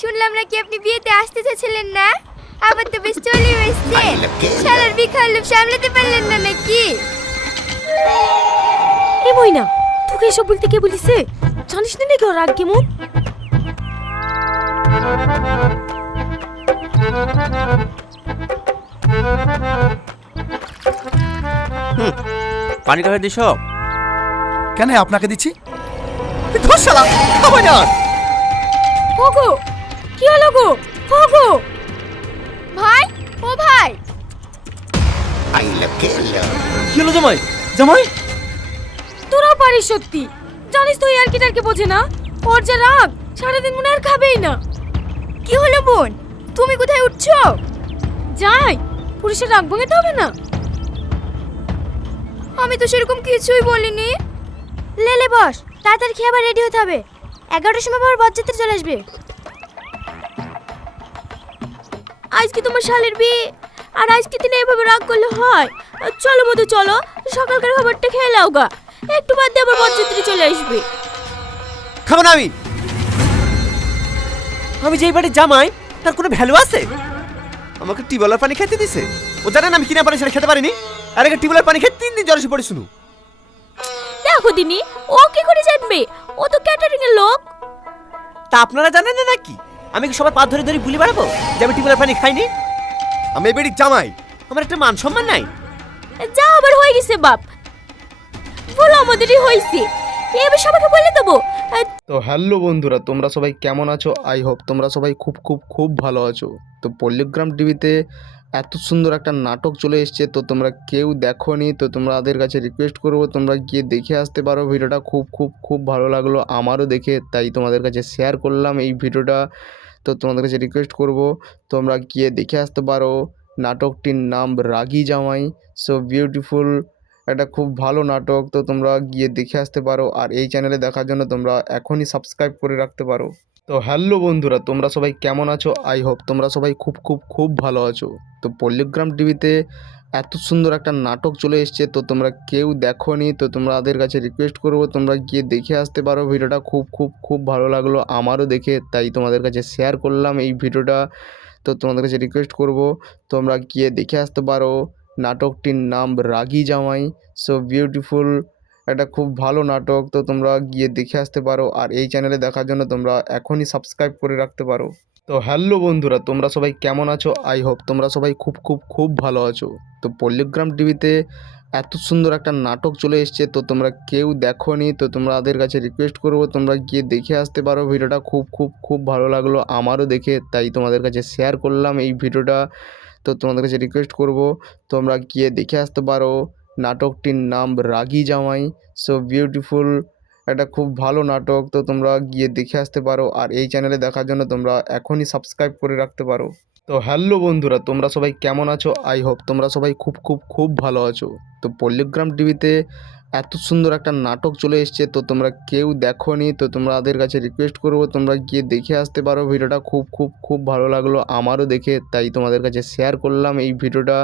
শুনলাম নাকি আপনি বিয়েতে আসতে চাচ্ছিলেন না, আবার তো বেশ চলে এসেছেন। শালার বিখার লোভ সামলাতে পারলেন না নাকি? এ মইনা, তোকে এসব বলতে কে বলিছে? জানিস না নাকি ওর রাগ কেমন? পানি কাছে দিস। কেন আপনাকে দিচ্ছি? ধর শালা, খাবো না। ওগো, কি হলো গো? ওগো ভাই, ও ভাই, কি হলো জামাই? জামাই তোরাও পারিস সত্যি। জানিস তো আর কি বোঝে না। ওর যা রাগ, সারাদিন মনে আর খাবেই না। কি হলো বোন? তুমি কোথায় উঠছো? যাই, পুলিশের রাগ ভাঙাতে হবে না। আমি তো সেরকম কিছুই বলিনি। লে বস, তাড়াতাড়ি খেয়ে আবার রেডি হতে হবে। 11টার সময় আবার বরযাত্রী চলে আসবে। আজকে তোমার শালের বিয়ে, আর আজকে দিনে এভাবে রাগ করলে হয়? চলো মধু চলো, সকালকার খাবারটা খেয়ে নাও গা। একটু বাদ দিয়ে আবার বরযাত্রী চলে আসবে। খাবো না আমি। আমি যেই বাড়ির জামাই তার কোনো ভ্যালু আছে? আমাকে টিউবওয়েলের পানি খেতে দিছে। ও জানেন আমি কিনা পানি সেটা খেতে পারিনি। আর আগে টিউবওয়েলের পানি খেয়ে 3 দিন জ্বর এসে পড়ে শুনু। দেখো দিনি, ও কি করে জানবে? ও তো ক্যাটারিং এর লোক। তা আপনারা জানেন না নাকি? আমি কি সবার পা ধরে ধরে ভুলি বেড়াবো যে আমি টিউবওয়েলের পানি খাইনি? আমি এই বাড়ির জামাই, আমার একটা মান সম্মান নাই। যা আবার হয়ে গেছে বাপ, বলো আমাদেরই হয়েছে, এবার সবাইকে বলে দেবো। তো হ্যালো বন্ধুরা, তোমরা সবাই কেমন আছো? আই হোপ তোমরা সবাই খুব খুব খুব ভালো আছো। তো পল্লিগ্রাম টিভিতে এত সুন্দর একটা নাটক চলে এসেছে, তো তোমরা কেউ দেখোনি তো তোমাদের কাছে রিকোয়েস্ট করবো তোমরা গিয়ে দেখে আসতে পারো। ভিডিওটা খুব খুব খুব ভালো লাগলো আমারও দেখে, তাই তোমাদের কাছে শেয়ার করলাম এই ভিডিওটা। তো তোমাদের কাছে রিকোয়েস্ট করব তোমরা গিয়ে দেখে আসতে পারো। নাটকটির নাম রাগী জামাই। সো বিউটিফুল, একটা খুব ভালো নাটক, তো তোমরা গিয়ে দেখে আসতে পারো। আর এই চ্যানেলে দেখার জন্য তোমরা এখনই সাবস্ক্রাইব করে রাখতে পারো। তো হ্যালো বন্ধুরা, তোমরা সবাই কেমন আছো? আই হোপ তোমরা সবাই খুব খুব খুব ভালো আছো। তো পল্লিগ্রাম টিভিতে এত সুন্দর একটা নাটক চলে এসেছে, তো তোমরা কেউ দেখোনি তো তোমাদের কাছে রিকোয়েস্ট করব তোমরা গিয়ে দেখে আসতে পারো। ভিডিওটা খুব খুব খুব ভালো লাগলো আমারও দেখে, তাই তোমাদের কাছে শেয়ার করলাম এই ভিডিওটা। তো তোমাদের কাছে রিকোয়েস্ট করব তোমরা গিয়ে দেখে আসতে পারো। নাটকটির নাম রাগী জামাই। সো বিউটিফুল, একটা খুব ভালো নাটক, তো তোমরা গিয়ে দেখে আসতে পারো। আর এই চ্যানেলে দেখার জন্য তোমরা এখনই সাবস্ক্রাইব করে রাখতে পারো। তো হ্যালো বন্ধুরা, তোমরা সবাই কেমন আছো? আই হোপ তোমরা সবাই খুব খুব খুব ভালো আছো। তো পল্লিগ্রাম টিভিতে এত সুন্দর একটা নাটক চলে এসেছে, তো তোমরা কেউ দেখোনি তো তোমাদের কাছে রিকোয়েস্ট করব তোমরা গিয়ে দেখে আসতে পারো। ভিডিওটা খুব খুব খুব ভালো লাগলো আমারও দেখে, তাই তোমাদের কাছে শেয়ার করলাম এই ভিডিওটা। তো তোমাদের কাছে রিকোয়েস্ট করব তোমরা গিয়ে দেখে আসতে পারো। নাটকটির নাম রাগী জামাই। সো বিউটিফুল, একটা খুব ভালো নাটক, তো তোমরা গিয়ে দেখে আসতে পারো। আর এই চ্যানেলে দেখার জন্য তোমরা এখনই সাবস্ক্রাইব করে রাখতে পারো। তো হ্যালো বন্ধুরা, তোমরা সবাই কেমন আছো? আই হোপ তোমরা সবাই খুব খুব খুব ভালো আছো। তো পল্লিগ্রাম টিভিতে এত সুন্দর একটা নাটক চলে এসেছে, তো তোমরা কেউ দেখোনি তো তোমাদের কাছে রিকোয়েস্ট করব তোমরা গিয়ে দেখে আসতে পারো। ভিডিওটা খুব খুব খুব ভালো লাগলো আমারও দেখে, তাই তোমাদের কাছে শেয়ার করলাম এই ভিডিওটা।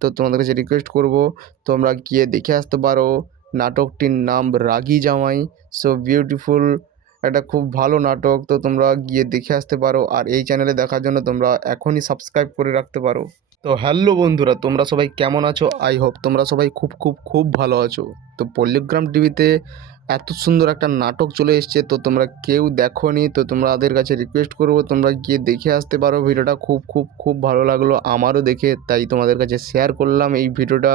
তো তোমাদের কাছে রিকোয়েস্ট করব তোমরা গিয়ে দেখে আসতে পারো। নাটকটির নাম রাগী জামাই। সো বিউটিফুল, একটা খুব ভালো নাটক, তো তোমরা গিয়ে দেখে আসতে পারো। আর এই চ্যানেলে দেখার জন্য তোমরা এখনই সাবস্ক্রাইব করে রাখতে পারো। তো হ্যালো বন্ধুরা, তোমরা সবাই কেমন আছো? আই হোপ তোমরা সবাই খুব খুব খুব ভালো আছো। তো পল্লিগ্রাম টিভিতে এত সুন্দর একটা নাটক চলে এসেছে, তো তোমরা কেউ দেখোনি তো তোমাদের কাছে রিকোয়েস্ট করব তোমরা গিয়ে দেখে আসতে পারো। ভিডিওটা খুব খুব খুব ভালো লাগলো আমারও দেখে, তাই তোমাদের কাছে শেয়ার করলাম এই ভিডিওটা।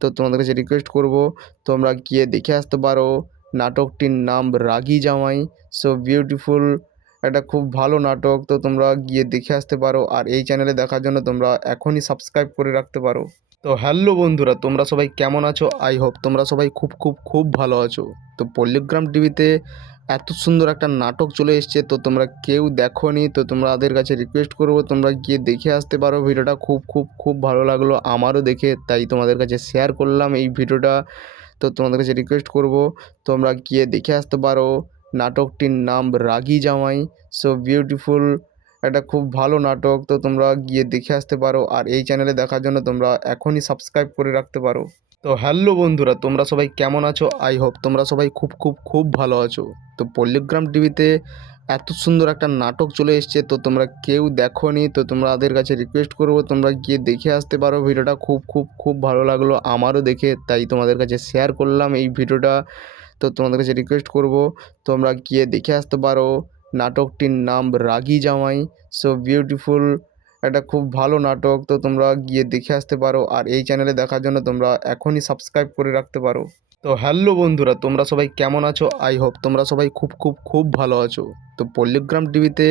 তো তোমাদের কাছে রিকোয়েস্ট করব তোমরা গিয়ে দেখে আসতে পারো। নাটকটির নাম রাগী জামাই। সো বিউটিফুল, একটা খুব ভালো নাটক, তো তোমরা গিয়ে দেখে আসতে পারো। আর এই চ্যানেলে দেখার জন্য তোমরা এখনই সাবস্ক্রাইব করে রাখতে পারো। তো হ্যালো বন্ধুরা, তোমরা সবাই কেমন আছো? আই হোপ তোমরা সবাই খুব খুব খুব ভালো আছো। তো পল্লিগ্রাম টিভিতে এত সুন্দর একটা নাটক চলে এসেছে, তো তোমরা কেউ দেখোনি তো তোমাদের কাছে রিকোয়েস্ট করব তোমরা গিয়ে দেখে আসতে পারো। ভিডিওটা খুব খুব খুব ভালো লাগলো আমারও দেখে, তাই তোমাদের কাছে শেয়ার করলাম এই ভিডিওটা। তো তোমাদের কাছে রিকোয়েস্ট করব তোমরা গিয়ে দেখে আসতে পারো। নাটকটির নাম রাগী জামাই। সো বিউটিফুল, এটা খুব ভালো নাটক, তো তোমরা গিয়ে দেখে আসতে পারো। আর এই চ্যানেলে দেখার জন্য তোমরা এখনই সাবস্ক্রাইব করে রাখতে পারো। তো হ্যালো বন্ধুরা, তোমরা সবাই কেমন আছো? আই হোপ তোমরা সবাই খুব খুব খুব ভালো আছো। তো পল্লিগ্রাম টিভিতে এত সুন্দর একটা নাটক চলে এসেছে, তো তোমরা কেউ দেখোনি, তো তোমাদের কাছে রিকোয়েস্ট করবো তোমরা গিয়ে দেখে আসতে পারো। ভিডিওটা খুব খুব খুব ভালো লাগলো আমারও দেখে, তাই তোমাদের কাছে শেয়ার করলাম এই ভিডিওটা। তো তোমাদের কাছে রিকোয়েস্ট করব তোমরা গিয়ে দেখে আসতে পারো। নাটকটির নাম রাগী জামাই। সো বিউটিফুল, এটা খুব ভালো নাটক, তো তোমরা গিয়ে দেখে আসতে পারো। আর এই চ্যানেলে দেখার জন্য তোমরা এখনই সাবস্ক্রাইব করে রাখতে পারো। তো হ্যালো বন্ধুরা, তোমরা সবাই কেমন আছো? আই হোপ তোমরা সবাই খুব খুব খুব ভালো আছো। তো পল্লিগ্রাম টিভিতে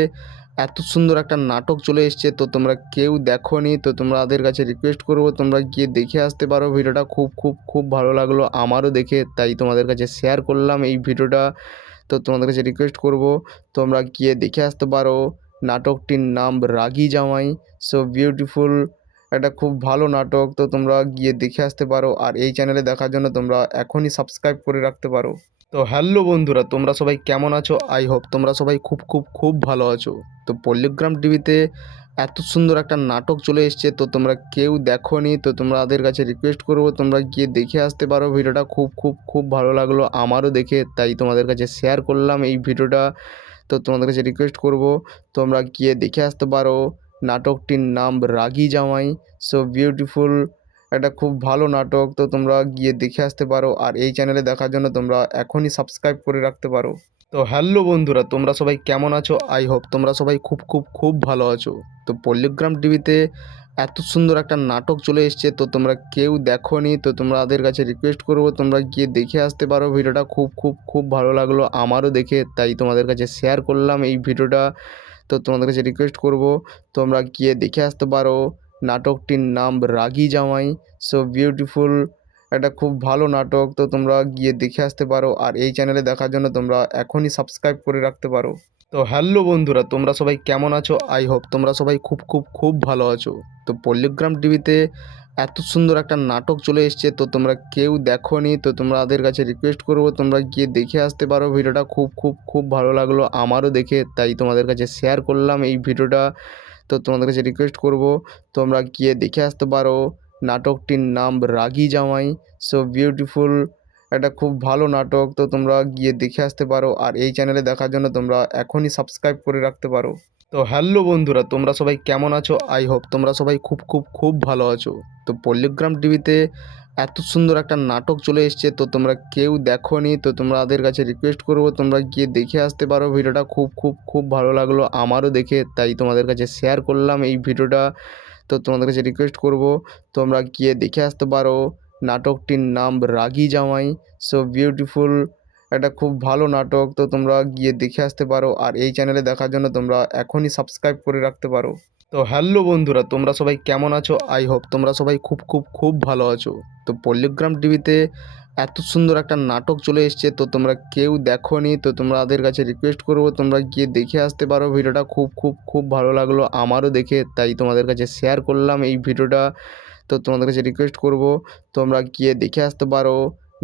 এত সুন্দর একটা নাটক চলে এসেছে, তো তোমরা কেউ দেখোনি, তো তোমাদের কাছে রিকোয়েস্ট করবো তোমরা গিয়ে দেখে আসতে পারো। ভিডিওটা খুব খুব খুব ভালো লাগলো আমারও দেখে, তাই তোমাদের কাছে শেয়ার করলাম এই ভিডিওটা। তো তোমাদের কাছে রিকোয়েস্ট করব তোমরা গিয়ে দেখে আসতে পারো। নাটকটির নাম রাগী জামাই। সো বিউটিফুল, এটা খুব ভালো নাটক, তো তোমরা গিয়ে দেখে আসতে পারো। আর এই চ্যানেলে দেখার জন্য তোমরা এখনই সাবস্ক্রাইব করে রাখতে পারো। তো হ্যালো বন্ধুরা, তোমরা সবাই কেমন আছো? আই হোপ তোমরা সবাই খুব খুব খুব ভালো আছো। তো পল্লিগ্রাম টিভিতে এত সুন্দর একটা নাটক চলে এসেছে, তো তোমরা কেউ দেখোনি, তো তোমাদের কাছে রিকোয়েস্ট করবো তোমরা গিয়ে দেখে আসতে পারো। ভিডিওটা খুব খুব খুব ভালো লাগলো আমারও দেখে, তাই তোমাদের কাছে শেয়ার করলাম এই ভিডিওটা। তো তোমাদের কাছে রিকোয়েস্ট করব তোমরা গিয়ে দেখে আসতে পারো। নাটকটির নাম রাগী জামাই। সো বিউটিফুল, এটা খুব ভালো নাটক, তো তোমরা গিয়ে দেখে আসতে পারো। আর এই চ্যানেলে দেখার জন্য তোমরা এখনই সাবস্ক্রাইব করে রাখতে পারো। তো হ্যালো বন্ধুরা, তোমরা সবাই কেমন আছো? আই হোপ তোমরা সবাই খুব খুব খুব ভালো আছো। তো পল্লিগ্রাম টিভিতে এত সুন্দর একটা নাটক চলে এসেছে, তো তোমরা কেউ দেখোনি, তো তোমাদের কাছে রিকোয়েস্ট করবো তোমরা গিয়ে দেখে আসতে পারো। ভিডিওটা খুব খুব খুব ভালো লাগলো আমারও দেখে, তাই তোমাদের কাছে শেয়ার করলাম এই ভিডিওটা। তো তোমাদের কাছে রিকোয়েস্ট করব তোমরা গিয়ে দেখে আসতে পারো। নাটকটির নাম রাগী জামাই। সো বিউটিফুল, এটা খুব ভালো নাটক, তো তোমরা গিয়ে দেখে আসতে পারো। আর এই চ্যানেলে দেখার জন্য তোমরা এখনই সাবস্ক্রাইব করে রাখতে পারো। তো হ্যালো বন্ধুরা, তোমরা সবাই কেমন আছো? আই হোপ তোমরা সবাই খুব খুব খুব ভালো আছো। তো পল্লিগ্রাম টিভিতে এত সুন্দর একটা নাটক চলে এসেছে, তো তোমরা কেউ দেখোনি, তো তোমাদের কাছে রিকোয়েস্ট করবো তোমরা গিয়ে দেখে আসতে পারো। ভিডিওটা খুব খুব খুব ভালো লাগলো আমারও দেখে, তাই তোমাদের কাছে শেয়ার করলাম এই ভিডিওটা। তো তোমাদের কাছে রিকোয়েস্ট করব তোমরা গিয়ে দেখে আসতে পারো। নাটকটির নাম রাগী জামাই। সো বিউটিফুল, এটা খুব ভালো নাটক, তো তোমরা গিয়ে দেখে আসতে পারো। আর এই চ্যানেলে দেখার জন্য তোমরা এখনই সাবস্ক্রাইব করে রাখতে পারো। তো হ্যালো বন্ধুরা, তোমরা সবাই কেমন আছো? আই হোপ তোমরা সবাই খুব খুব খুব ভালো আছো। তো পল্লিগ্রাম টিভিতে এত সুন্দর একটা নাটক চলে এসেছে, তো তোমরা কেউ দেখোনি, তো তোমাদের কাছে রিকোয়েস্ট করবো তোমরা গিয়ে দেখে আসতে পারো। ভিডিওটা খুব খুব খুব ভালো লাগলো আমারও দেখে, তাই তোমাদের কাছে শেয়ার করলাম এই ভিডিওটা। তো তোমাদের কাছে রিকোয়েস্ট করব তোমরা গিয়ে দেখে আসতে পারো। নাটকটির নাম রাগী জামাই। সো বিউটিফুল, এটা খুব ভালো নাটক, তো তোমরা গিয়ে দেখে আসতে পারো। আর এই চ্যানেলে দেখার জন্য তোমরা এখনই সাবস্ক্রাইব করে রাখতে পারো। তো হ্যালো বন্ধুরা, তোমরা সবাই কেমন আছো? আই হোপ তোমরা সবাই খুব খুব খুব ভালো আছো। তো পল্লিগ্রাম টিভিতে এত সুন্দর একটা নাটক চলে এসেছে, তো তোমরা কেউ দেখোনি, তো তোমাদের কাছে রিকোয়েস্ট করবো তোমরা গিয়ে দেখে আসতে পারো। ভিডিওটা খুব খুব খুব ভালো লাগলো আমারও দেখে, তাই তোমাদের কাছে শেয়ার করলাম এই ভিডিওটা। তো তোমাদের কাছে রিকোয়েস্ট করব তোমরা গিয়ে দেখে আসতে পারো।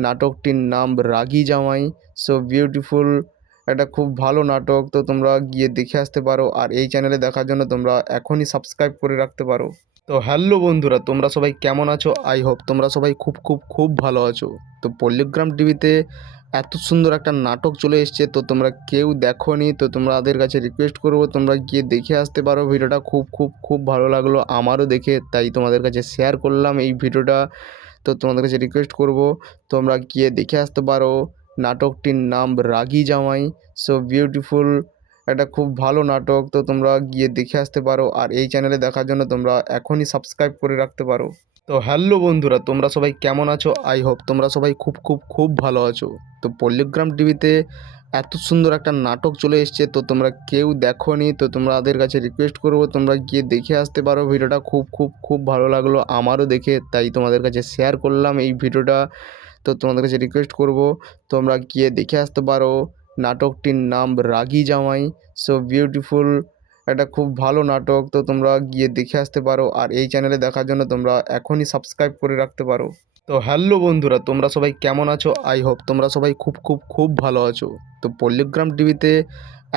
নাটকটির নাম রাগী জামাই। সো বিউটিফুল, এটা খুব ভালো নাটক, তো তোমরা গিয়ে দেখে আসতে পারো। আর এই চ্যানেলে দেখার জন্য তোমরা এখনই সাবস্ক্রাইব করে রাখতে পারো। তো হ্যালো বন্ধুরা, তোমরা সবাই কেমন আছো? আই হোপ তোমরা সবাই খুব খুব খুব ভালো আছো। তো পল্লিগ্রাম টিভিতে এত সুন্দর একটা নাটক চলে এসেছে, তো তোমরা কেউ দেখোনি, তো তোমাদের কাছে রিকোয়েস্ট করবো তোমরা গিয়ে দেখে আসতে পারো। ভিডিওটা খুব খুব খুব ভালো লাগলো আমারও দেখে, তাই তোমাদের কাছে শেয়ার করলাম এই ভিডিওটা। তো তোমাদের কাছে রিকোয়েস্ট করব তোমরা গিয়ে দেখে আসতে পারো। নাটকটির নাম রাগী জামাই। সো বিউটিফুল, এটা খুব ভালো নাটক, তো তোমরা গিয়ে দেখে আসতে পারো। আর এই চ্যানেলে দেখার জন্য তোমরা এখনই সাবস্ক্রাইব করে রাখতে পারো। তো হ্যালো বন্ধুরা, তোমরা সবাই কেমন আছো? আই হোপ তোমরা সবাই খুব খুব খুব ভালো আছো। তো পল্লিগ্রাম টিভিতে এত সুন্দর একটা নাটক চলে এসেছে, তো তোমরা কেউ দেখোনি, তো তোমাদের কাছে রিকোয়েস্ট করবো তোমরা গিয়ে দেখে আসতে পারো। ভিডিওটা খুব খুব খুব ভালো লাগলো আমারও দেখে, তাই তোমাদের কাছে শেয়ার করলাম এই ভিডিওটা। তো তোমাদের কাছে রিকোয়েস্ট করব তোমরা গিয়ে দেখে আসতে পারো। নাটকটির নাম রাগী জামাই। সো বিউটিফুল, এটা খুব ভালো নাটক, তো তোমরা গিয়ে দেখে আসতে পারো। আর এই চ্যানেলে দেখার জন্য তোমরা এখনই সাবস্ক্রাইব করে রাখতে পারো। তো হ্যালো বন্ধুরা, তোমরা সবাই কেমন আছো? আই হোপ তোমরা সবাই খুব খুব খুব ভালো আছো। তো পল্লিগ্রাম টিভিতে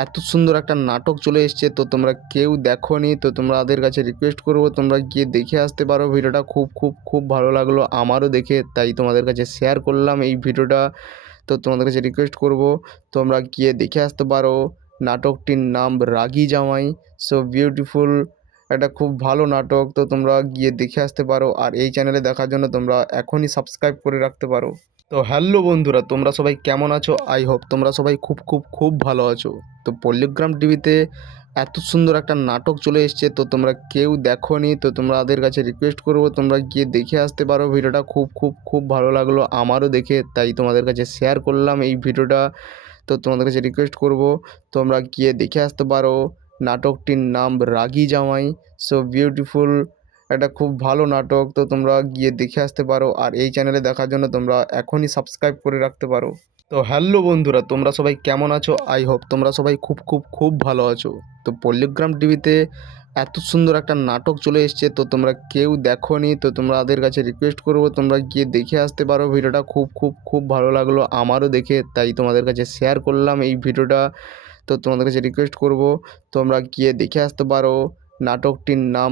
এত সুন্দর একটা নাটক চলে এসেছে, তো তোমরা কেউ দেখোনি, তো তোমাদের কাছে রিকোয়েস্ট করবো তোমরা গিয়ে দেখে আসতে পারো। ভিডিওটা খুব খুব খুব ভালো লাগলো আমারও দেখে, তাই তোমাদের কাছে শেয়ার করলাম এই ভিডিওটা। তো তোমাদের কাছে রিকোয়েস্ট করব তোমরা গিয়ে দেখে আসতে পারো। নাটকটির নাম রাগী জামাই। সো বিউটিফুল, একটা খুব ভালো নাটক, তো তোমরা গিয়ে দেখে আসতে পারো। আর এই চ্যানেলে দেখার জন্য তোমরা এখনই সাবস্ক্রাইব করে রাখতে পারো। তো হ্যালো বন্ধুরা, তোমরা সবাই কেমন আছো? আই হোপ তোমরা সবাই খুব খুব খুব ভালো আছো। তো পল্লিগ্রাম টিভিতে এত সুন্দর একটা নাটক চলে এসেছে, তো তোমরা কেউ দেখোনি, তো তোমাদের কাছে রিকোয়েস্ট করব তোমরা গিয়ে দেখে আসতে পারো। ভিডিওটা খুব খুব খুব ভালো লাগলো আমারও দেখে, তাই তোমাদের কাছে শেয়ার করলাম এই ভিডিওটা। তো তোমাদের কাছে রিকোয়েস্ট করব তোমরা গিয়ে দেখে আসতে পারো। নাটকটির নাম রাগী জামাই। সো বিউটিফুল, একটা খুব ভালো নাটক, তো তোমরা গিয়ে দেখে আসতে পারো। আর এই চ্যানেলে দেখার জন্য তোমরা এখনই সাবস্ক্রাইব করে রাখতে পারো। তো হ্যালো বন্ধুরা, তোমরা সবাই কেমন আছো? আই হোপ তোমরা সবাই খুব খুব খুব ভালো আছো। তো পল্লিগ্রাম টিভিতে এত সুন্দর একটা নাটক চলে এসেছে, তো তোমরা কেউ দেখোনি, তো তোমাদের কাছে রিকোয়েস্ট করব তোমরা গিয়ে দেখে আসতে পারো। ভিডিওটা খুব খুব খুব ভালো লাগলো আমারও দেখে, তাই তোমাদের কাছে শেয়ার করলাম এই ভিডিওটা। তো তোমাদের কাছে রিকোয়েস্ট করব তোমরা গিয়ে দেখে আসতে পারো। নাটকটির নাম